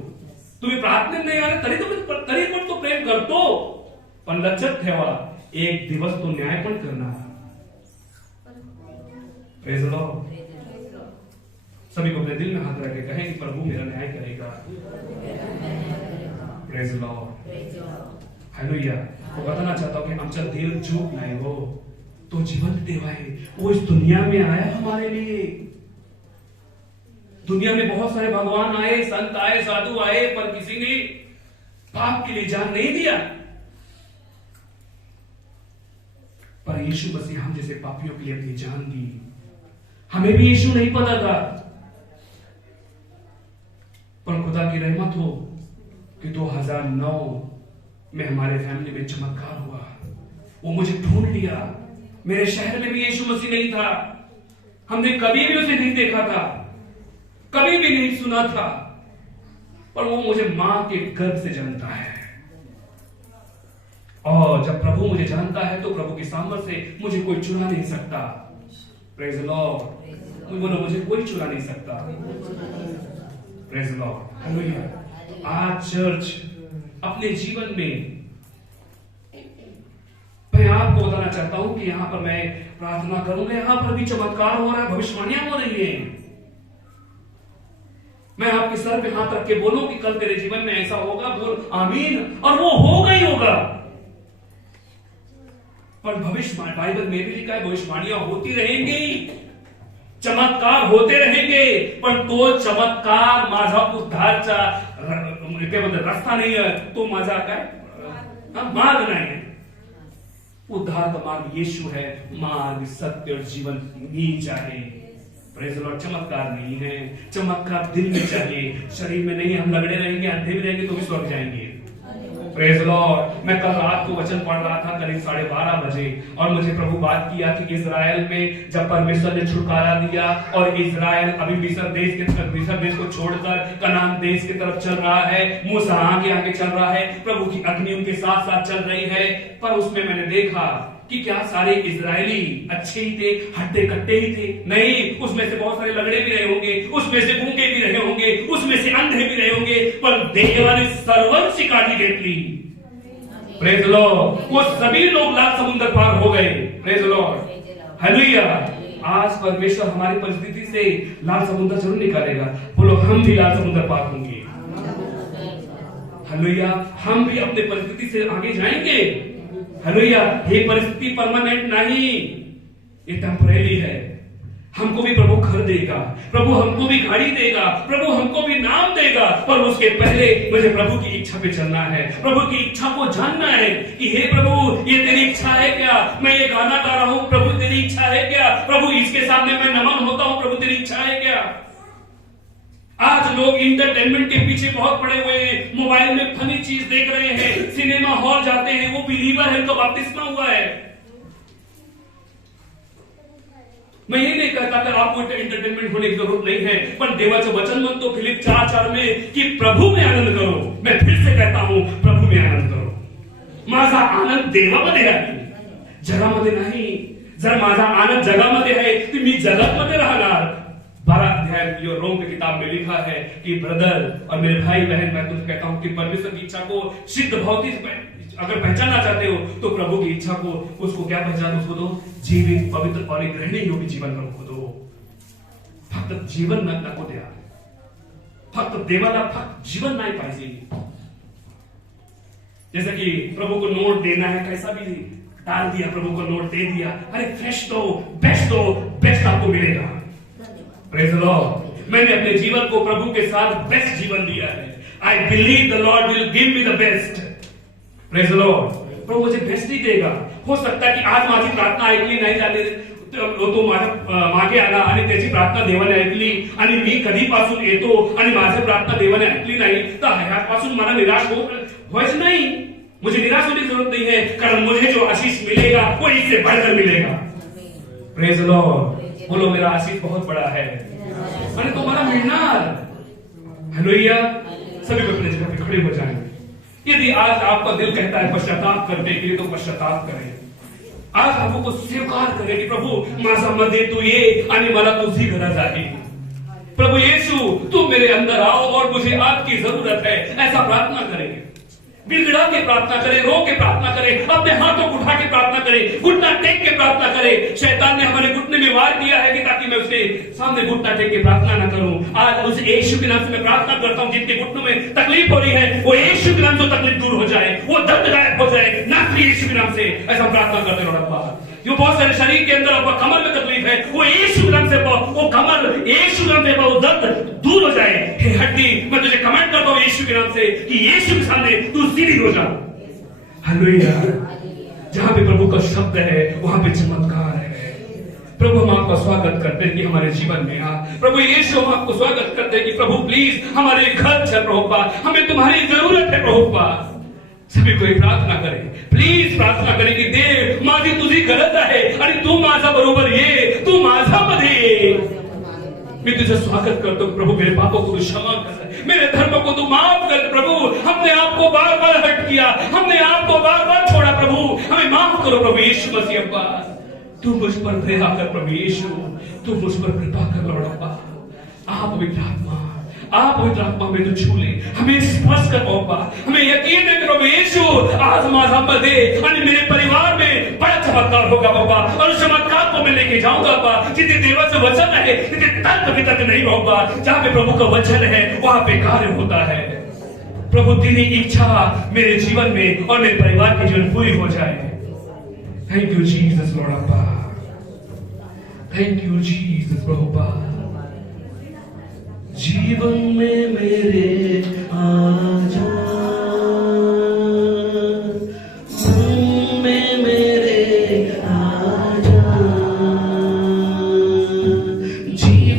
तुम्ही प्रार्थनेत नाही आले तरी पण तो प्रेम करतो. पण लक्षात ठेवा, एक दिवस तो न्याय पण करणार. Praise the Lord. सभी को अपने दिल में हाथ रख के कहें कि प्रभु मेरा न्याय करेगा. Praise the Lord. हालेलुया. मैं बताना चाहता हूं कि आमचा देव झूठ नहीं हो, तो जीवंत देव है. वो इस दुनिया में आया हमारे लिए. दुनिया में बहुत सारे भगवान आए, संत आए, साधु आए, पर किसी ने पाप के लिए जान नहीं दिया. पर यीशु मसीह हम जैसे पापियों के लिए अपनी जान दी. हमें भी यीशु नहीं पता था, पर खुदा की रहमत हो कि 2009 में हमारे फैमिली में चमत्कार हुआ. वो मुझे ढूंढ लिया. मेरे शहर में भी यीशु मसीह नहीं था. हमने कभी भी उसे नहीं देखा था, कभी भी नहीं सुना था, पर वो मुझे मां के गर्भ से जानता है. और जब प्रभु मुझे जानता है तो प्रभु की सामर्थ्य से मुझे कोई चुरा नहीं सकता. Praise the Lord. बोलो, मुझे कोई चुरा नहीं सकता. Praise the Lord. हालेलुया. आज चर्च अपने जीवन में, मैं आपको बताना चाहता हूं कि यहां पर मैं प्रार्थना करूंगा, यहां पर भी चमत्कार हो रहा है, भविष्यवाणियां हो रही हैं. मैं आपके सर पे हाथ रख के बोलूं कि कल तेरे जीवन में ऐसा होगा, बोल आमीन, और वो होगा ही होगा. पर भविष्य बाइबल में भी लिखा है भविष्यवाणियां होती रहेंगी, चमत्कार होते रहेंगे, पण तो चमत्कार माझा उद्धारचा रस्ता नाही आहे, तो माझा काय मार्ग नाही है. उद्धार का मार्ग यीशु है. मार्ग, सत्य और जीवन नीच आहे. Praise the Lord. चमत्कार नहीं है, चमत्कार दिल में चाहिए, शरीर में नहीं। हम लगड़े रहेंगे, अंधे भी रहेंगे तो भी स्वर्ग जाएंगे। Praise the Lord. मैं कल रात को वचन पढ़ रहा था करीब 12:30 बजे, और मुझे प्रभु बात किया कि इजराइल में जब परमेश्वर ने छुटकारा दिया और इजराइल अभी मिस्र देश को छोड़कर कनान देश की तरफ चल रहा है, मूसा आगे आगे चल रहा है, प्रभु की अग्नि उनके साथ साथ चल रही है। पर उसमें मैंने देखा कि क्या सारे इजरायली अच्छे ही थे, हट्टे कट्टे ही थे? नहीं, उसमें से बहुत सारे लगड़े भी रहे होंगे, उसमें से गूंगे भी रहे होंगे, उसमें से अंधे भी रहे होंगे, पर देवाने सर्वांची काळजी घेतली। Praise the Lord. वो सभी लोग लाल समुद्र पार हो गए। Praise the Lord, hallelujah. आज परमेश्वर हमारी परिस्थिति से लाल समुद्र जरूर निकालेगा। बोलो, हम भी लाल समुद्र पार होंगे। हालेलुया। हम भी अपने परिस्थिति से आगे जाएंगे। हालेलुया। ये परिस्थिति परमानेंट नहीं, ये टेम्परेरी है। हमको भी प्रभु घर देगा, प्रभु हमको भी गाड़ी देगा, प्रभु हमको भी नाम देगा, पर उसके पहले मुझे प्रभु की इच्छा पे चलना है, प्रभु की इच्छा को जानना है कि हे प्रभु, ये तेरी इच्छा है क्या? मैं ये गाना गा रहा हूं, प्रभु तेरी इच्छा है क्या? प्रभु इसके सामने मैं नमन होता हूं, प्रभु तेरी इच्छा है क्या? आज लोग इंटरटेनमेंट के पीछे बहुत पड़े हुए हैं, मोबाइल में फनी चीज देख रहे हैं, सिनेमा हॉल जाते हैं, वो बिलीवर है तो बपतिस्मा हुआ है। मैं ये नहीं कहता कि आपको एंटरटेनमेंट होने की जरूरत नहीं है, पर देवाचं वचन म्हणतो फिलिप 4:4 में कि प्रभु में आनंद करो। मैं फिर से कहता हूं, प्रभु में आनंद करो। माझा आनंद देवामध्ये आहे, जगामध्ये नाही। जर माझा आनंद जगामध्ये है तो मी जगामध्ये राहणार। 12 अध्याय जो रोम की किताब में लिखा है कि ब्रदर और मेरे भाई बहन, मैं तुझे कहता हूं कि परमेश्वर की इच्छा को सिद्ध भौतिक अगर पहचानना चाहते हो तो प्रभु की इच्छा को, उसको क्या पहचान, उसको दो जीवित, पवित्र और एक रहने योग्य जीवन प्रभु को दो। फक्त जीवन नको द्या, फक्त देवाला फक्त जीवन नहीं पाहिजे। जैसे कि प्रभु को नोट देना है, कैसा भी डाल दिया, प्रभु को नोट दे दिया, अरे फ्रेश दो, बेस्ट आपको मिलेगा। Praise the Lord. मैंने अपने जीवन को प्रभु के साथ बेस्ट जीवन दिया है। I believe the Lord will give me the best. Praise the Lord. प्रभु मुझे बेस्ट ही देगा। हो सकता है कि आज माझी प्रार्थना ऐकली नाही झाली, तो माझ्या मागे आला आणि त्याची प्रार्थना देवाने ऐकली आणि मी कधीपासून येतो आणि माझी प्रार्थना देवाने ऐकली नाही, तर ह्यापासून मला निराश व्हायचं नाही। मुझे निराश होने की जरूरत नहीं है, कारण मुझे जो आशीष मिलेगा वो इससे बढ़कर मिलेगा। Praise the Lord. बोलो, मेरा आशीष बहुत बड़ा है और तुम्हारा मिलणार। हालेलुया। सभी को अपनी जगह पे खड़े हो जाएं। यदि आज आपका दिल कहता है पश्चाताप करने के लिए, तो पश्चाताप करें। आज प्रभु को स्वीकार करें कि प्रभु, माझ्यामध्ये तू ये आणि मला तुझी गरज आहे। प्रभु यीशु, तू मेरे अंदर आओ और मुझे आपकी जरूरत है। ऐसा प्रार्थना करें, गिड़गिड़ा के प्रार्थना करें, रो के प्रार्थना करें, अपने हाथों को उठा के प्रार्थना करें, घुटना टेक के प्रार्थना करें। शैतान ने हमारे घुटने में वार दिया है कि ताकि मैं उसके सामने घुटना टेक के प्रार्थना न करूं। आज उस यीशु के नाम से मैं प्रार्थना करता हूं, जिनके घुटनों में तकलीफ हो रही है, वो यीशु के नाम से तकलीफ दूर हो जाए, वो दर्द गायब हो जाए, नासरी यीशु के नाम से। ऐसा प्रार्थना करते रहो रब्बा। जो बहुत सारे शरीर के अंदर कमर में तकलीफ है, वो यीशु के नाम से वो कमर, यीशु के नाम से वो दर्द दूर हो जाए। हे हड्डी, मैं तुझे कमेंट करता हूं यीशु के नाम से कि यीशु के सामने तू सीधी हो जा। हालेलुया। जहां पे प्रभु का शब्द है वहां पे चमत्कार है। प्रभु, हम आपका स्वागत करते हैं कि हमारे जीवन में आ। प्रभु यीशु, हम आपको स्वागत करते हैं कि प्रभु प्लीज हमारे घर चल प्रभुपा, हमें तुम्हारी जरूरत है प्रभुपा। सभी कोई प्रार्थना करें, प्लीज प्रार्थना करें कि देव, माझी तुझी गरज आहे आणि तू माझा बरोबर ये, तू माझ्यामध्ये ये। मैं तुझे स्वागत करता हूं प्रभु, मेरे पापों को तू क्षमा कर, मेरे धर्म को तू माफ कर। प्रभु, हमने आपको बार बार हट किया, हमने आपको बार बार छोड़ा। प्रभु, हमें माफ करो प्रभु यीशु मसीह अब्बा। तू मुझ पर दया कर प्रभु यीशु, तू मुझ पर कृपा कर लॉर्ड अब्बा। आप पवित्र आत्मा में तो छू ले, हमें स्पर्श कर अब्बा। हमें यकीन है प्रभु यीशु, आज माझ्यामध्ये आणि मेरे परिवार में बड़ा चमत्कार होगा बाबा, और उस चमत्कार को मैं लेके जाऊंगा बाबा। जितने देवाचं वचन है, जितने तर्क वितर्क नहीं होगा, जहां पे प्रभु का वचन है वहां पे कार्य होता है। प्रभु, तेरी इच्छा मेरे जीवन में और मेरे परिवार के जीवन पूरी हो जाए। थैंक यू जीसस लॉर्ड अब्बा, थैंक यू जीसस प्रभुपा। जीवन में मेरे आजा, मन में मेरे आजा, जीवन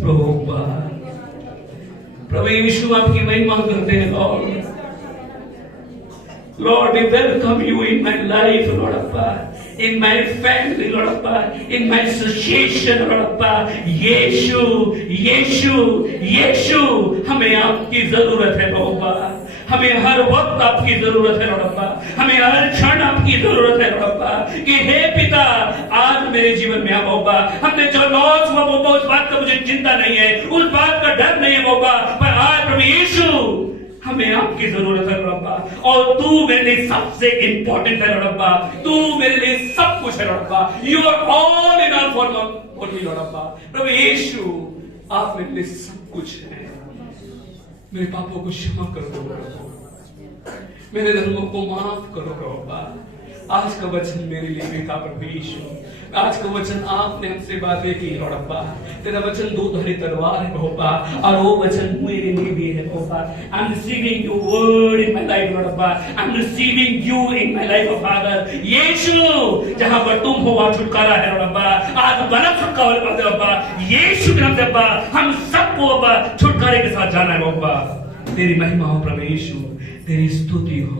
प्रभु। प्रभु यीशु आपकी महिमा करते हैं Lord. Lord, we welcome you in my life, Lord Appa, in my family, Lord Appa, in my association, Lord Appa. यीशु, यीशु, यीशु, हमें आपकी जरूरत है बाबा। हमें हर वक्त आपकी जरूरत है बाबा। हमें हर क्षण आपकी जरूरत है बाबा। कि हे पिता, आज मेरे जीवन में आ बाबा। हमने जो लॉस हुआ बाबा, उस बात का मुझे चिंता नहीं है, उस बात का डर नहीं है बाबा। पर आज प्रभु यीशु, हमें आपकी जरूरत है रब्बा। और तू मेरे लिए सबसे इंपॉर्टेंट है रब्बा। तू मेरे लिए सब कुछ है रब्बा। You are all in all for me रब्बा। प्रभु यीशु, आप मेरे लिए सब कुछ है। मेरे पापों को क्षमा कर दो रब्बा। मेरे धर्मों को माफ करो रब्बा। आज का वचन मेरे लिए भी था प्रभु यीशु। आज का वचन आपने हमसे बातें की रब्बा। तेरा वचन दो धारी तलवार है रब्बा, और वो वचन मेरे लिए भी है रब्बा। I am receiving your word in my life रब्बा। I am receiving you in my life father. Yeshu, जहां पर तुम हो वहां छुटकारा है रब्बा। आज बना छुटकारा पाते रब्बा। यीशु के नाम से रब्बा, हम सबको रब्बा छुटकारे के साथ जाना है रब्बा। तेरी महिमा हो प्रभु यीशु, तेरी स्तुति हो।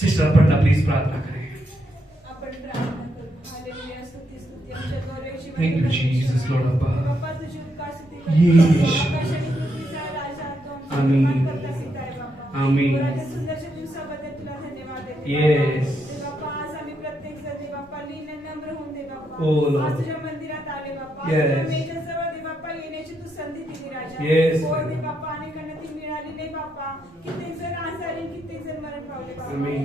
सिस्टर पर्दा प्लीज प्रार्थना करें। Thank you, Jesus, Lord Abba. Yes. Amen. Amen. Yes. Oh Lord. Yes. Yes. Amen.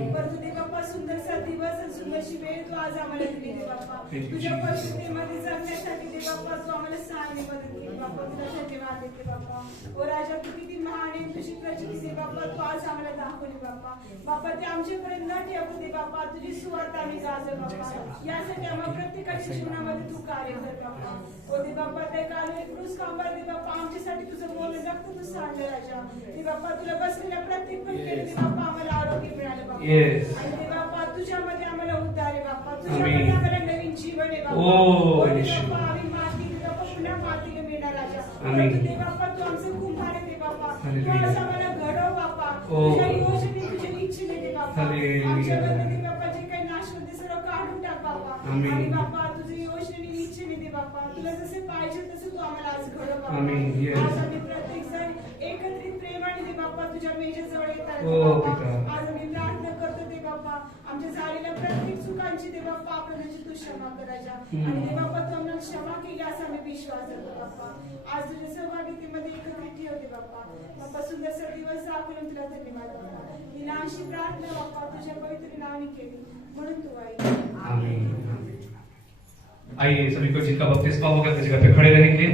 सुंदरसा दिवस आणि सुंदरशी वेळ तू आज आम्हाला दिली दे बाप्पा। तुझ्या परिस्थितीमध्ये जगण्यासाठी दे बाप्पा, तू आम्हाला सहाय्य मदत केली बाप्पा। तुला धन्यवाद देते बाप्पा। ओ राजा, तू किती महान आहे, तुझी प्रचिती दे बाप्पा, तू आज आम्हाला दाखवली बाप्पा। बाप्पा, ते आमच्यापर्यंत न ठेवू दे बाप्पा, तुझी सुवार्ता आम्ही गाजर बाप्पा। यासाठी आम्हाला प्रत्येकाच्या जीवनामध्ये तू कार्य कर बाप्पा। ओ दे बाप्पा, ते काल क्रूस कांबार दे बाप्पा, आमच्यासाठी तुझं बोलणं रक्त तू सांडलं राजा। दे बाप्पा, तुला बसलेल्या प्रत्येक पंक्तीने दे बाप्पा आम्हाला आरोग्य मिळालं बाप्पा। आणि दे बाप्पा, तुझ्यामध्ये आम्हाला उद्धार आहे बाप्पा। तुझ्यामध्ये आम्हाला नवीन जीवन आहे बाप्पा। ओ दे बाप्पा, आम्ही माती दे बाप्पा, पुन्हा मातीने मिळणार राजा। परंतु दे बाप्पा, तू आमचे कुंभार आहे दे बाप्पा। तू आज आम्हाला घडव बाप्पा, तुझ्या योजने, तुझ्या इच्छेने दे बाप्पा। आमच्यामध्ये दे बाप्पा, जे काही नाशवंत ते सर्व काढून टाक बाप्पा। आणि बाप्पा, तुझ्या योजनेने, इच्छेने दे बाप्पा, तुला जसे पाहिजे तसे तू आम्हाला आज घडव बाप्पा। आज आम्ही प्रत्येक जण एकत्रित प्रेमाने दे बाप्पा तुझ्या मेजेजवळ येतात बाप्पा। आज आम्ही प्रार्थना करतो दे बाप्पा, आमच्या झालेल्या प्रत्येक चुकांची दे बाप्पा आपल्याची तू क्षमा करायच्या। आणि दे बाप्पा, तू आम्हाला क्षमा केली असा आम्ही विश्वास करतो बाप्पा। आज तुझ्या सहभागितेमध्ये एकत्रित ठेवते बाप्पा। बाप्पा, सुंदरसा दिवस दाखवून तुला धन्यवाद बाप्पा। ही लहानशी प्रार्थना बाप्पा तुझ्या पवित्र नावाने केली, म्हणून तू आई। आइए सभी को जिनका बपतिस्मा होगा अपनी जगह पे खड़े रहेंगे।